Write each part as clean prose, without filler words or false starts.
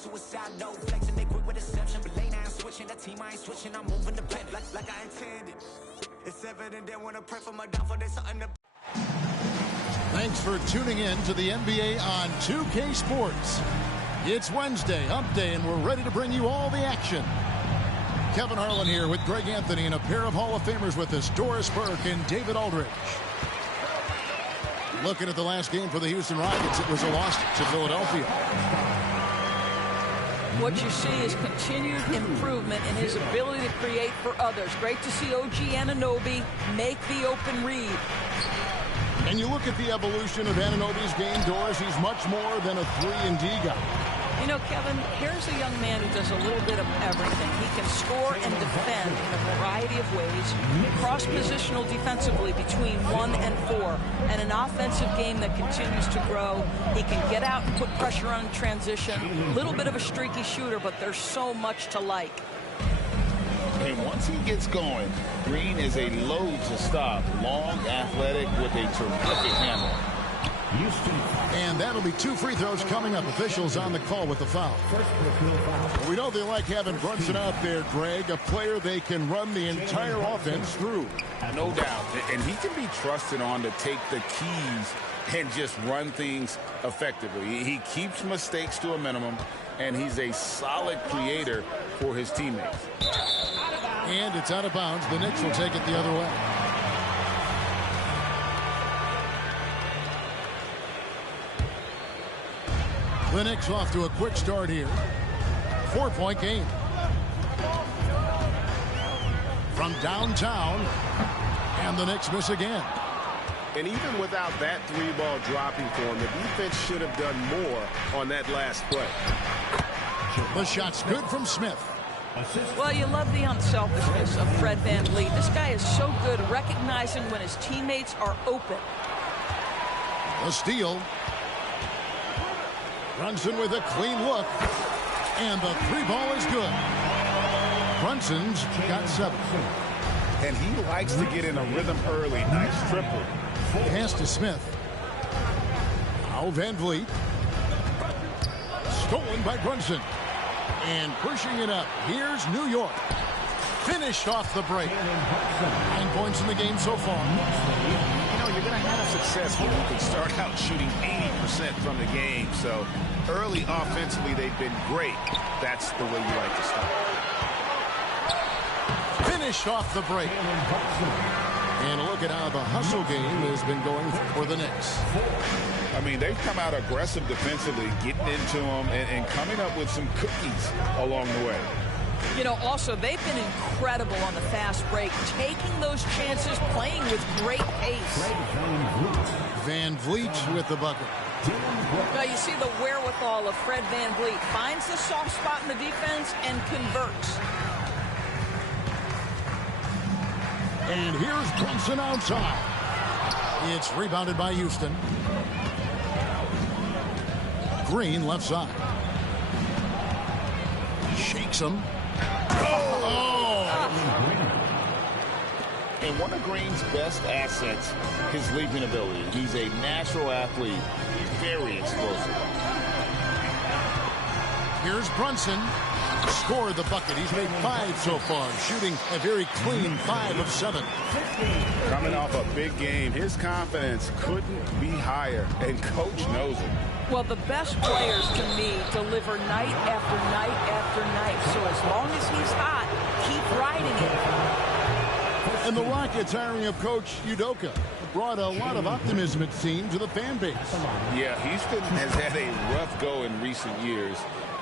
suicide, no flexing, they quick with deception, but late now I'm switching, that team I ain't switching, I'm moving the pen like I intended. It's evident they wanna pray for my downfall, there's something to... Thanks for tuning in to the NBA on 2K Sports. It's Wednesday, Hump Day, and we're ready to bring you all the action. Kevin Harlan here with Greg Anthony and a pair of Hall of Famers with us, Doris Burke and David Aldridge. Looking at the last game for the Houston Rockets, it was a loss to Philadelphia. What you see is continued improvement in his ability to create for others. Great to see OG Anunoby make the open read. And you look at the evolution of Anunoby's game, Doris, he's much more than a 3-and-D guy. You know, Kevin, here's a young man who does a little bit of everything. He can score and defend in a variety of ways, cross-positional defensively between 1 and 4, and an offensive game that continues to grow. He can get out and put pressure on transition. A little bit of a streaky shooter, but there's so much to like. And once he gets going, Green is a load to stop. Long, athletic, with a terrific handle. And that'll be 2 free throws coming up. Officials on the call with the foul. We know they like having Brunson out there, Greg, a player they can run the entire offense through. No doubt. And he can be trusted on to take the keys and just run things effectively. He keeps mistakes to a minimum, and he's a solid creator for his teammates. And it's out of bounds. The Knicks will take it the other way. The Knicks off to a quick start here. 4-point game. From downtown, and the Knicks miss again. And even without that 3-ball dropping for him, the defense should have done more on that last play. The shot's good from Smith. Well, you love the unselfishness of Fred VanVleet. This guy is so good recognizing when his teammates are open. The steal. Brunson with a clean look. And the 3-ball is good. Brunson's got 7. And he likes to get in a rhythm early. Nice triple. Pass to Smith. Now VanVleet. Stolen by Brunson. And pushing it up. Here's New York. Finished off the break. 9 points in the game so far. You know, you're going to have success when you can start out shooting 80% from the game. So early offensively, they've been great. That's the way you like to start. Finished off the break. And look at how the hustle game has been going for the Knicks. I mean, they've come out aggressive defensively, getting into them and coming up with some cookies along the way. You know, also, they've been incredible on the fast break, taking those chances, playing with great pace. VanVleet with the bucket. Now, you see the wherewithal of Fred VanVleet. Finds the soft spot in the defense and converts. And here's Brunson outside. It's rebounded by Houston. Green left side. Shakes him. Oh! And one of Green's best assets, his leaping ability. He's a natural athlete, very explosive. Here's Brunson. Scored the bucket. He's made 5 so far, shooting a very clean 5 of 7. Coming off a big game, his confidence couldn't be higher, and coach knows it. Well, the best players, to me, deliver night after night after night. So as long as he's hot, keep riding it. And the Rockets hiring of Coach Udoka brought a lot of optimism, it seemed, to the fan base. Yeah, Houston has had a rough go in recent years.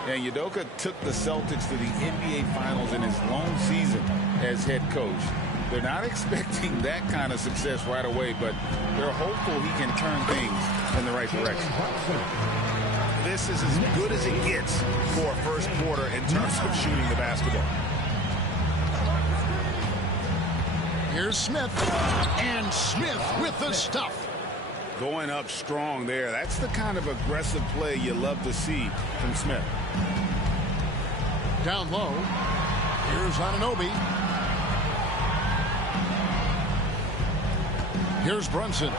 And Udoka took the Celtics to the NBA Finals in his long season as head coach. They're not expecting that kind of success right away, but they're hopeful he can turn things in the right direction. This is as good as it gets for a first quarter in terms of shooting the basketball. Here's Smith. And Smith with the stuff. Going up strong there. That's the kind of aggressive play you love to see from Smith. Down low. Here's Anunoby. Here's Brunson.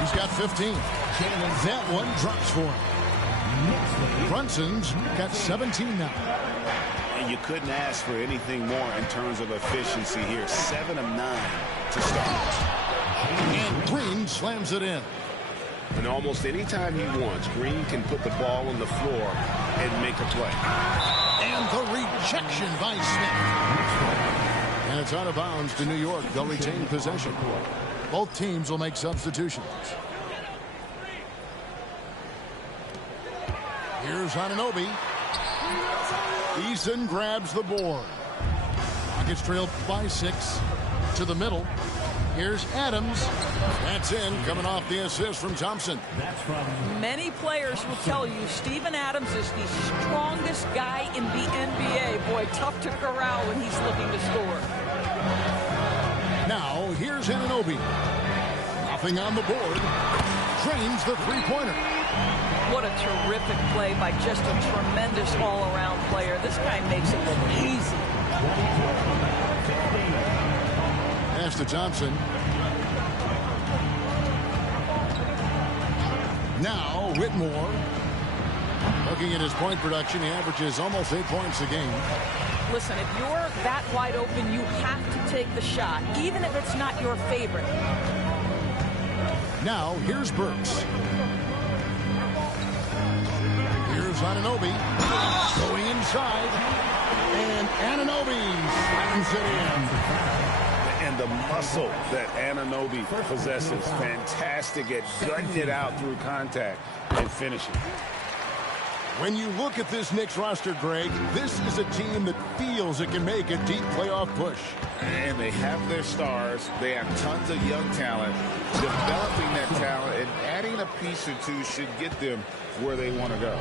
He's got 15. That one drops for him. Brunson's got 17 now. And you couldn't ask for anything more in terms of efficiency here. 7 of 9 to start. And Green slams it in. And almost any time he wants, Green can put the ball on the floor and make a play. And the rejection by Smith. And it's out of bounds to New York. They'll retain possession. Both teams will make substitutions. Here's Anunoby. Eason grabs the board. Rockets trail by 6 to the middle. Here's Adams. That's in, coming off the assist from Thompson. Many players will tell you Steven Adams is the strongest guy in the NBA. Boy, tough to corral when he's looking to score. Now, here's Anunoby. Nothing on the board. Drains the three-pointer. What a terrific play by just a tremendous all-around player. This guy makes it look easy. Pass to Thompson. Now Whitmore. Looking at his point production, he averages almost 8 points a game. Listen, if you're that wide open, you have to take the shot, even if it's not your favorite. Now here's Burks. Here's Anunoby. Going inside. And Anunoby slams it in. And the muscle that Anunoby possesses, fantastic at gutting it out through contact and finishing. When you look at this Knicks roster, Greg, this is a team that feels it can make a deep playoff push. And they have their stars. They have tons of young talent. Developing that talent and adding a piece or two should get them where they want to go.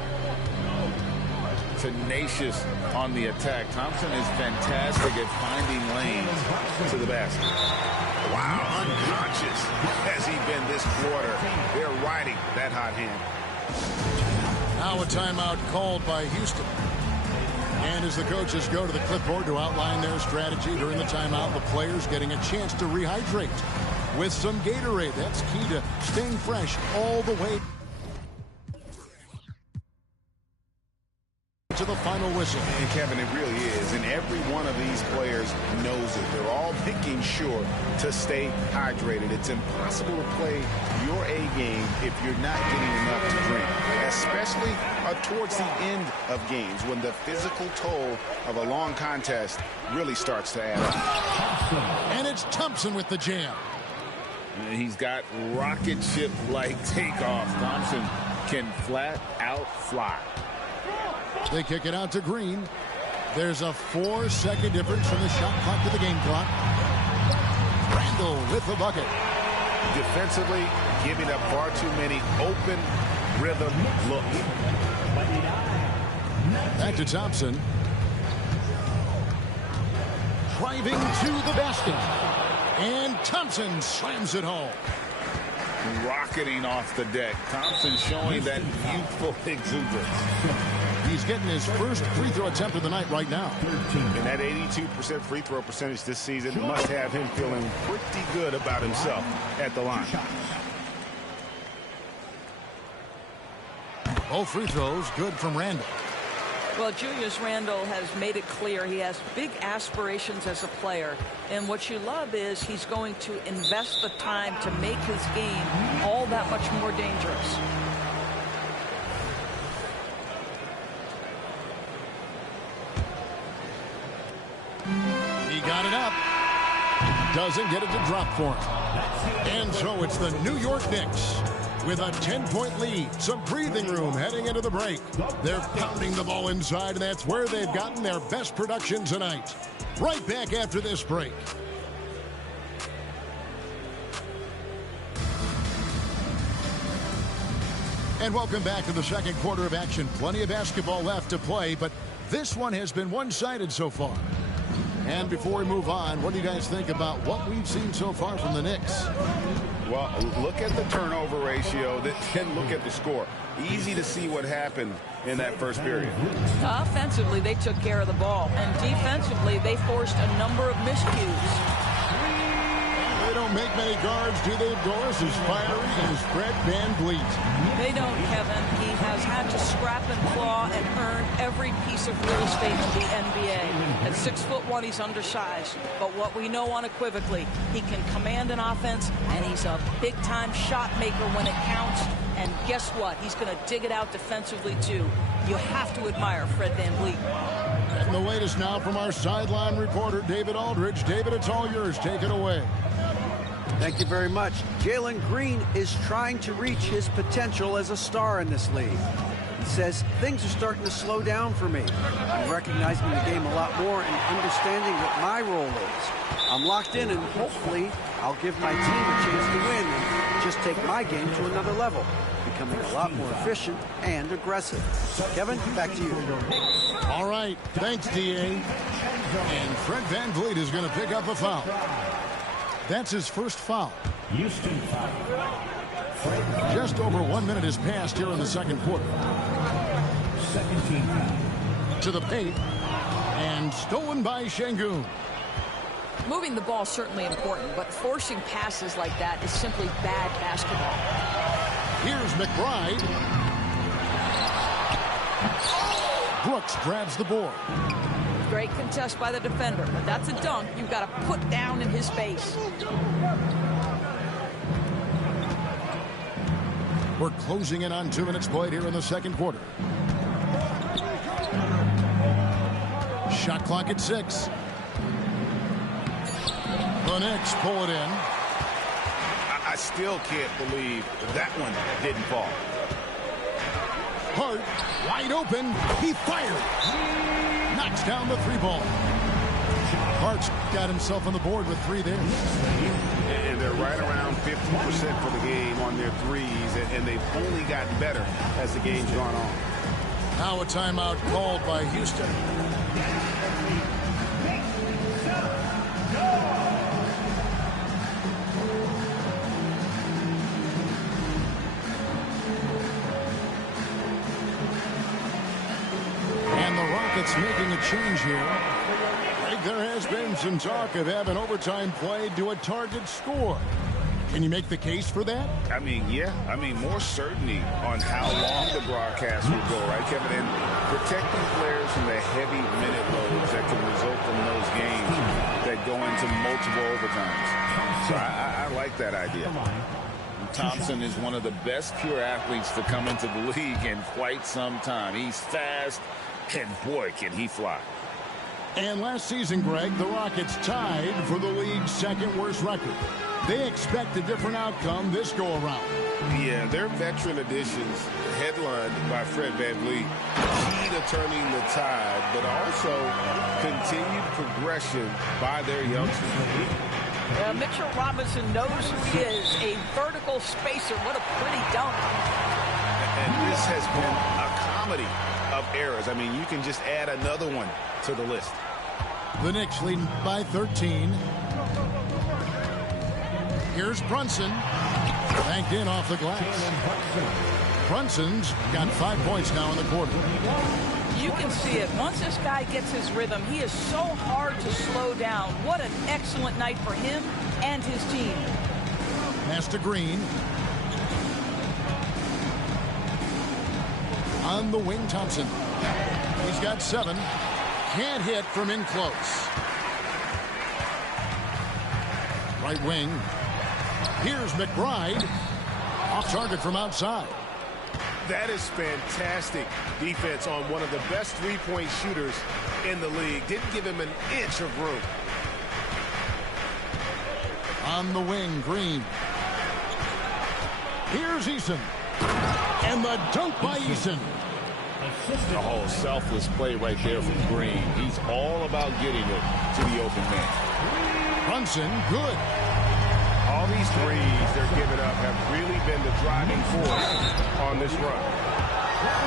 Tenacious on the attack. Thompson is fantastic at finding lanes to the basket. Wow, unconscious has he been this quarter. They're riding that hot hand. Now a timeout called by Houston. And as the coaches go to the clipboard to outline their strategy during the timeout, the players getting a chance to rehydrate with some Gatorade. That's key to staying fresh all the way to the final whistle. And Kevin, it really is. And every one of these players knows it. They're all making sure to stay hydrated. It's impossible to play your A game if you're not getting enough to drink, especially towards the end of games when the physical toll of a long contest really starts to add up. And it's Thompson with the jam. And he's got rocket ship-like takeoff. Thompson can flat out fly. They kick it out to Green. There's a 4-second difference from the shot clock to the game clock. Randall with the bucket. Defensively, giving up far too many open rhythm looks. Back to Thompson. Driving to the basket. And Thompson slams it home. Rocketing off the deck. Thompson showing that youthful exuberance. He's getting his first free throw attempt of the night right now. And that 82% free throw percentage this season must have him feeling pretty good about himself at the line. Both free throws good from Randall. Well, Julius Randle has made it clear he has big aspirations as a player. And what you love is he's going to invest the time to make his game all that much more dangerous. He got it up. Doesn't get it to drop for him. And so it's the New York Knicks with a 10-point lead. Some breathing room heading into the break. They're pounding the ball inside, and that's where they've gotten their best production tonight. Right back after this break. And welcome back to the second quarter of action. Plenty of basketball left to play, but this one has been one-sided so far. And before we move on, what do you guys think about what we've seen so far from the Knicks? Well, look at the turnover ratio, then look at the score. Easy to see what happened in that first period. Offensively, they took care of the ball. And defensively, they forced a number of miscues. They don't make many guards, do they, Doris, as fiery as Fred VanVleet? They don't, Kevin. He has had to scrap and claw and earn every piece of real estate in the NBA. At 6'1", he's undersized. But what we know unequivocally, he can command an offense, and he's a big-time shot maker when it counts. And guess what? He's going to dig it out defensively, too. You have to admire Fred VanVleet. And the latest now from our sideline reporter, David Aldridge. David, it's all yours. Take it away. Thank you very much. Jalen Green is trying to reach his potential as a star in this league. He says, things are starting to slow down for me. I'm recognizing the game a lot more and understanding what my role is. I'm locked in, and hopefully I'll give my team a chance to win and just take my game to another level, becoming a lot more efficient and aggressive. Kevin, back to you. All right. Thanks, D.A. And Fred VanVleet is going to pick up a foul. That's his first foul. Houston foul. Just over 1 minute has passed here in the second quarter. 17 foul. To the paint. And stolen by Şengün. Moving the ball is certainly important, but forcing passes like that is simply bad basketball. Here's McBride. Brooks grabs the board. Great contest by the defender, but that's a dunk you've got to put down in his face. We're closing in on 2 minutes played here in the second quarter. Shot clock at 6. The Knicks pull it in. I still can't believe that one didn't fall. Hart, wide open. He fired. Knocks down the three ball. Hart's got himself on the board with 3 there. And they're right around 50% for the game on their threes, and they've only gotten better as the game's gone on. Now a timeout called by Houston. Rockets making a change here. Like there has been some talk of having overtime played to a target score. Can you make the case for that? I mean, yeah. I mean, more certainty on how long the broadcast will go, right, Kevin? And protecting players from the heavy minute loads that can result from those games that go into multiple overtimes. So I like that idea. Thompson is one of the best pure athletes to come into the league in quite some time. He's fast. And boy, can he fly. And last season, Greg, the Rockets tied for the league's second worst record. They expect a different outcome this go-around. Yeah, their veteran additions, headlined by Fred VanVleet, key to turning the tide, but also continued progression by their youngsters. Mitchell Robinson knows who he is, a vertical spacer. What a pretty dunk. And this has been a comedy of errors. I mean, you can just add another one to the list. The Knicks leading by 13. Here's Brunson. Banked in off the glass. Brunson's got 5 points now in the quarter. You can see it. Once this guy gets his rhythm, he is so hard to slow down. What an excellent night for him and his team. Pass to Green. On the wing, Thompson. He's got 7. Can't hit from in close. Right wing. Here's McBride. Off target from outside. That is fantastic defense on one of the best three-point shooters in the league. Didn't give him an inch of room. On the wing, Green. Here's Eason. And the dunk by Eason. A whole selfless play right there from Green. He's all about getting it to the open man. Brunson, good. All these threes they're giving up have really been the driving force on this run.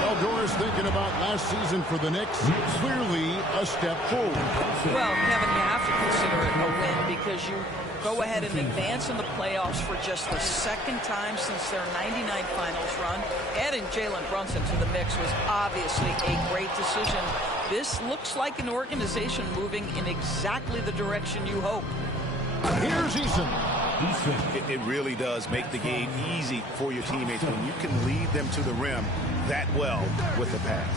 Well, Doris, thinking about last season for the Knicks, clearly a step forward. Well, Kevin, you have to consider it a win because you go ahead and advance in the playoffs for just the second time since their '99 finals run. Adding Jalen Brunson to the mix was obviously a great decision. This looks like an organization moving in exactly the direction you hope. Here's Eason. It really does make the game easy for your teammates when you can lead them to the rim that well with the pass.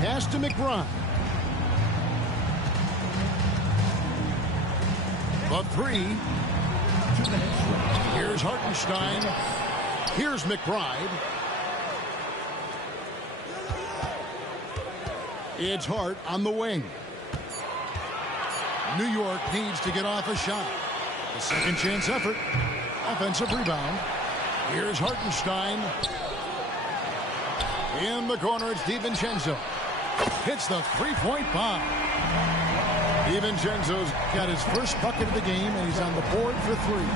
Pass to McBride. The three. Here's Hartenstein. Here's McBride. It's Hart on the wing. New York needs to get off a shot. A second chance effort. Offensive rebound. Here's Hartenstein. In the corner, it's DiVincenzo. Hits the three-point bomb. DiVincenzo's got his first bucket of the game, and he's on the board for three.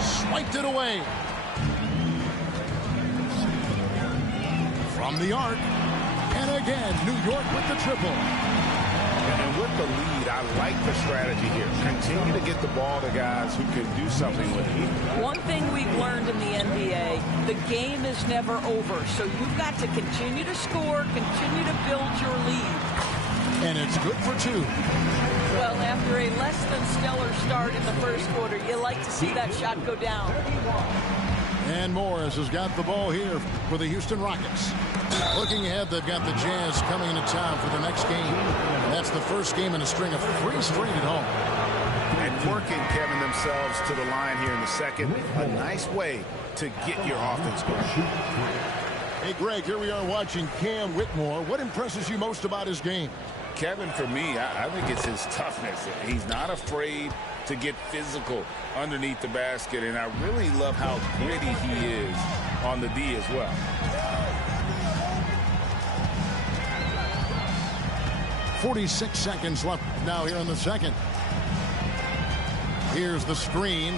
Swiped it away. From the arc. And again, New York with the triple. And with the lead, I like the strategy here. Continue to get the ball to guys who can do something with it. One thing we've learned in the NBA, the game is never over. So you've got to continue to score, continue to build your lead. And it's good for two. Well, after a less than stellar start in the first quarter, you like to see that shot go down. And Morris has got the ball here for the Houston Rockets. Looking ahead, they've got the Jazz coming into town for the next game. That's the first game in a string of 3 straight at home. And working, Kevin, themselves to the line here in the second. A nice way to get your offense going. Hey, Greg, here we are watching Cam Whitmore. What impresses you most about his game? Kevin, for me, I think it's his toughness. He's not afraid to get physical underneath the basket, and I really love how gritty he is on the D as well. 46 seconds left now here in the second. Here's the screen.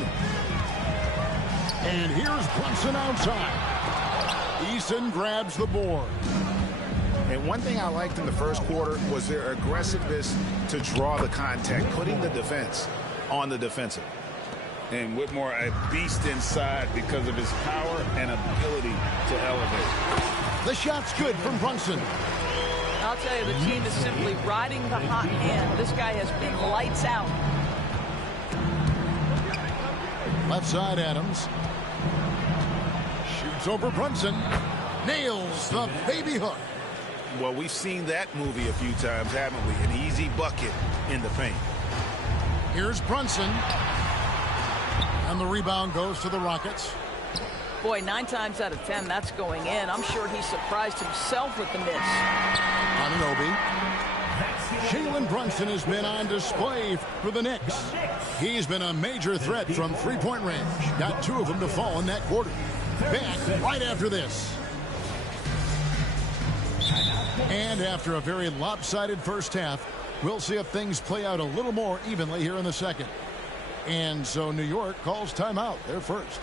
And here's Brunson outside. Eason grabs the board. And one thing I liked in the first quarter was their aggressiveness to draw the contact, putting the defense on the defensive. And Whitmore, a beast inside because of his power and ability to elevate. The shot's good from Brunson. I'll tell you, the team is simply riding the hot hand. This guy has been lights out. Left side, Adams. Shoots over Brunson. Nails the baby hook. Well, we've seen that movie a few times, haven't we? An easy bucket in the paint. Here's Brunson. And the rebound goes to the Rockets. Boy, 9 times out of 10, that's going in. I'm sure he surprised himself with the miss. Anunoby. Jalen Brunson has been on display for the Knicks. He's been a major threat from three-point range. Got 2 of them to fall in that quarter. Back right after this. And after a very lopsided first half, we'll see if things play out a little more evenly here in the second. And so New York calls timeout. They're first.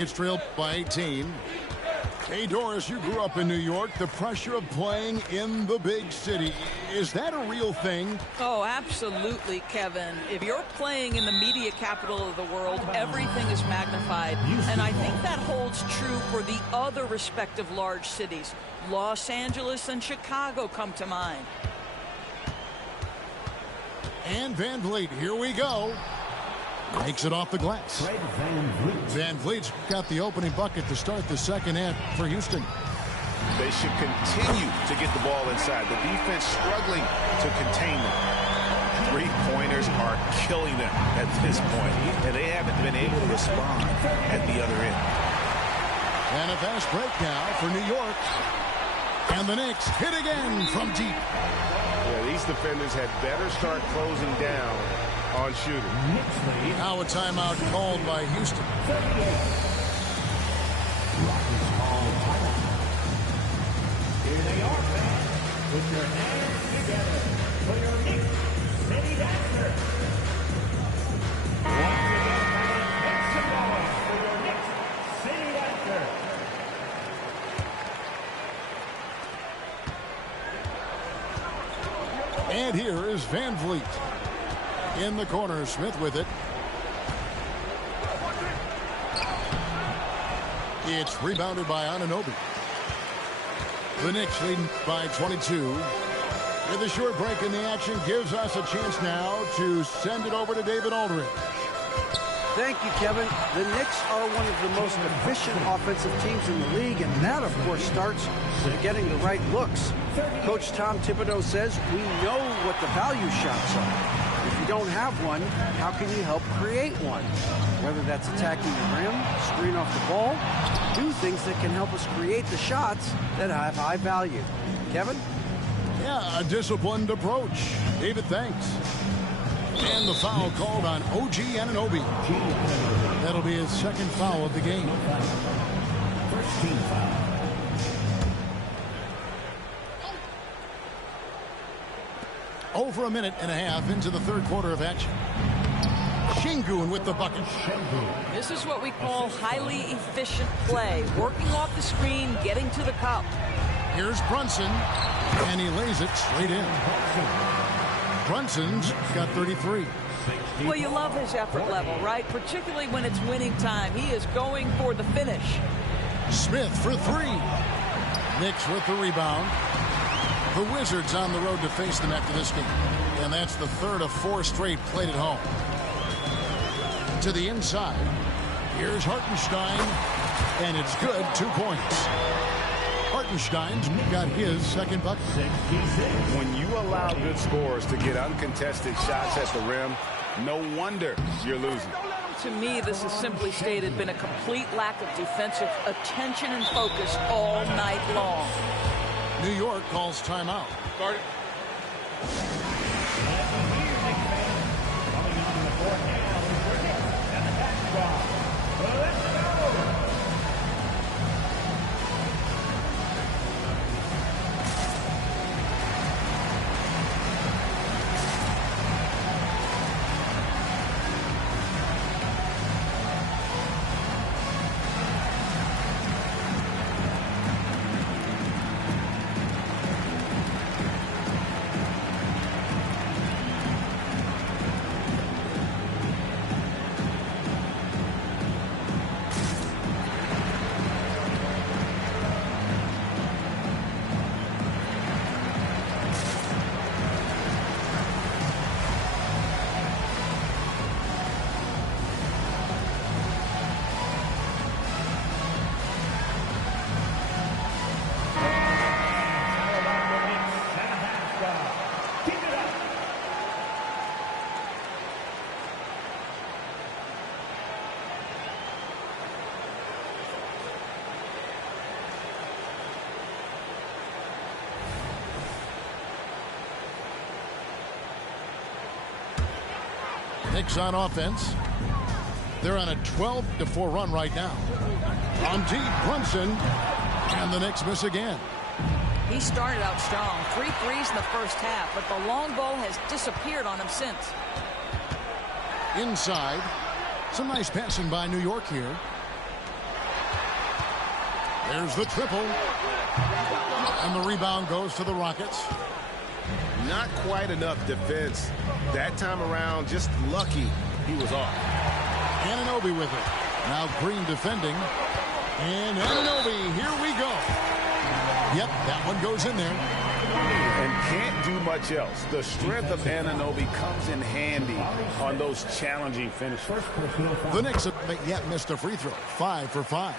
Rockets trail by 18. Hey, Doris, you grew up in New York. The pressure of playing in the big city, is that a real thing? Oh, absolutely, Kevin. If you're playing in the media capital of the world, everything is magnified. And I think that holds true for the other respective large cities. Los Angeles and Chicago come to mind. And Van Vliet, here we go. Makes it off the glass. Fred Van Vliet. Van Vliet's got the opening bucket to start the second half for Houston. They should continue to get the ball inside. The defense struggling to contain them. Three-pointers are killing them at this point, and they haven't been able to respond at the other end. And a fast break now for New York. And the Knicks hit again from deep. Yeah, these defenders had better start closing down on shooting. Now a timeout called by Houston. Here they are, fans. Put your hands together for your Knicks City Dancer. Once again, make some noise for your Knicks City Dancer. And here is Van Vliet. In the corner, Smith with it. It's rebounded by Anunoby. The Knicks leading by 22. With a short break in the action, gives us a chance now to send it over to David Aldridge. Thank you, Kevin. The Knicks are one of the most efficient offensive teams in the league, and that, of course, starts with getting the right looks. Coach Tom Thibodeau says we know what the value shots are. If you don't have one, how can you help create one? Whether that's attacking the rim, screen off the ball, do things that can help us create the shots that have high value. Kevin? Yeah, a disciplined approach. David, thanks. And the foul called on OG Anunoby. That'll be his second foul of the game. First team foul. Over a minute and a half into the third quarter of action. Şengün with the bucket. This is what we call highly efficient play. Working off the screen, getting to the cup. Here's Brunson, and he lays it straight in. Brunson's got 33. Well, you love his effort level, right? Particularly when it's winning time. He is going for the finish. Smith for three. Knicks with the rebound. The Wizards on the road to face them after this game. And that's the third of four straight played at home. To the inside. Here's Hartenstein. And it's good. 2 points. Hartenstein's got his second bucket. When you allow good scorers to get uncontested shots at the rim, no wonder you're losing. To me, this has simply stated been a complete lack of defensive attention and focus all night long. New York calls timeout. Coming onto the court now is your Knicks and the basketball. Let's go! Knicks on offense. They're on a 12-4 run right now. On deep, Brunson. And the Knicks miss again. He started out strong. 3 threes in the first half, but the long ball has disappeared on him since. Inside. Some nice passing by New York here. There's the triple. And the rebound goes to the Rockets. Not quite enough defense that time around. Just lucky he was off. Anunoby with it. Now Green defending. And Anunoby, here we go. Yep, that one goes in there. Anunoby. And can't do much else. The strength of Anunoby comes in handy on those challenging finishes. First personal foul. The Knicks have yet missed a free throw. 5 for 5.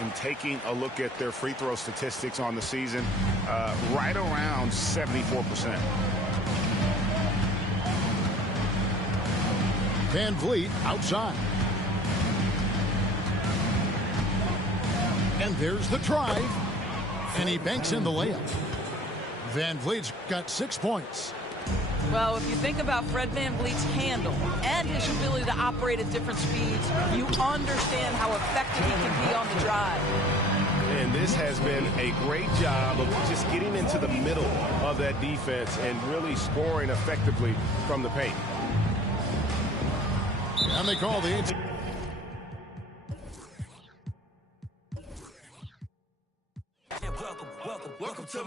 And taking a look at their free throw statistics on the season, right around 74%. Van Vliet outside. And there's the drive. And he banks in the layup. Van Vliet's got 6 points. Well, if you think about Fred VanVleet's handle and his ability to operate at different speeds, you understand how effective he can be on the drive. And this has been a great job of just getting into the middle of that defense and really scoring effectively from the paint. And they call the 8. Welcome to my